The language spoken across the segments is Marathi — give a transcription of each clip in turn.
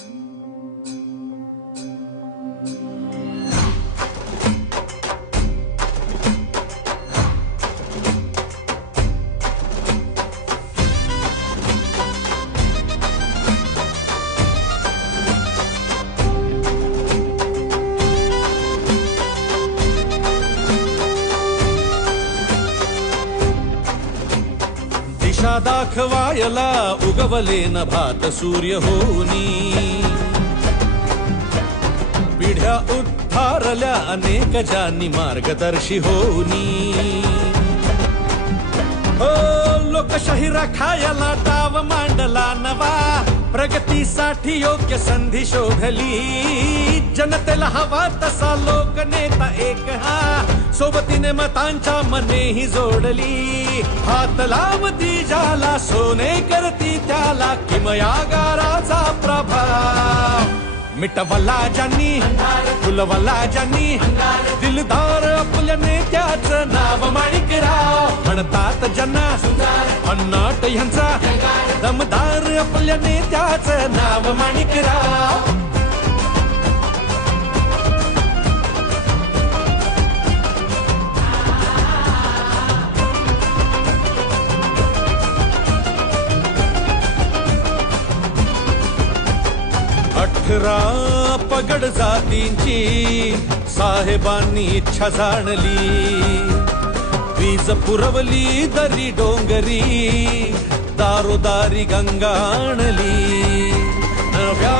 Thank you. दिशा दाखवायला उगवले न भात सूर्य होनी पिढ्या उद्धारल्या अनेक जानी मार्गदर्शी होनी हो लोकशाही राखायला डाव मांडला नवा. प्रगतीसाठी योग्य संधी शोधली. जनतेला हवा तसा लोकनेता एक हा. सोबतीने मतांच्या मनेही जोडली. हात लावती ज्याला सोने करती त्याला किमयागाराचा प्रभाव. मिटवला ज्यांनी फुलवला ज्यांनी दिलदार आपल्या नेत्याच नाव माणिकराव. म्हणतात ज्यांना ह्यांचा यांचा दमदार आपल्या नेत्याच नाव माणिकराव. अठरा पगड जातींची साहेबांनी इच्छा जाणली. वीज पुरवली दरी डोंगरी दारोदारी गंगा आणली. नव्या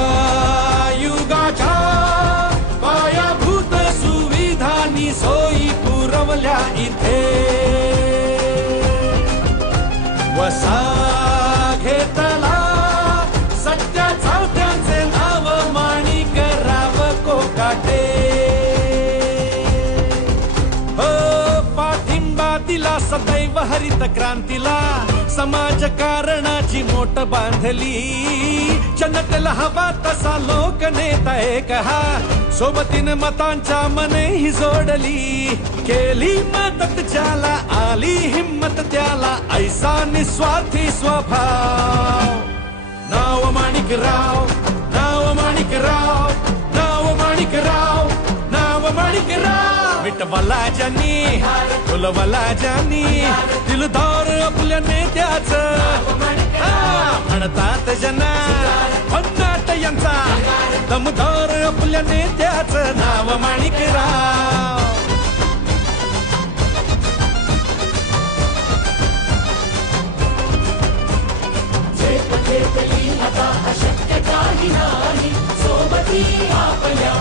युगाच्या पायाभूत सुविधानी सोयी पुरवल्या इथे. वसा हरित क्रांतीला समाजकारणाची मोट बांधली. जनतेला हवा तसा लोक नेता एक हा. सोबतीने मतांच्या मनेही जोडली. केली मदत ज्याला आली हिम्मत त्याला ऐसा निस्वार्थी स्वभाव. नाव माणिकराव नाव माणिकराव नाव माणिकराव नाव माणिकराव मिटवला जानी फुलवला जानी दमदार आपल्या नेत्याच नाव माणिकराव. अशक्य काही नाही. सोबती आपल्या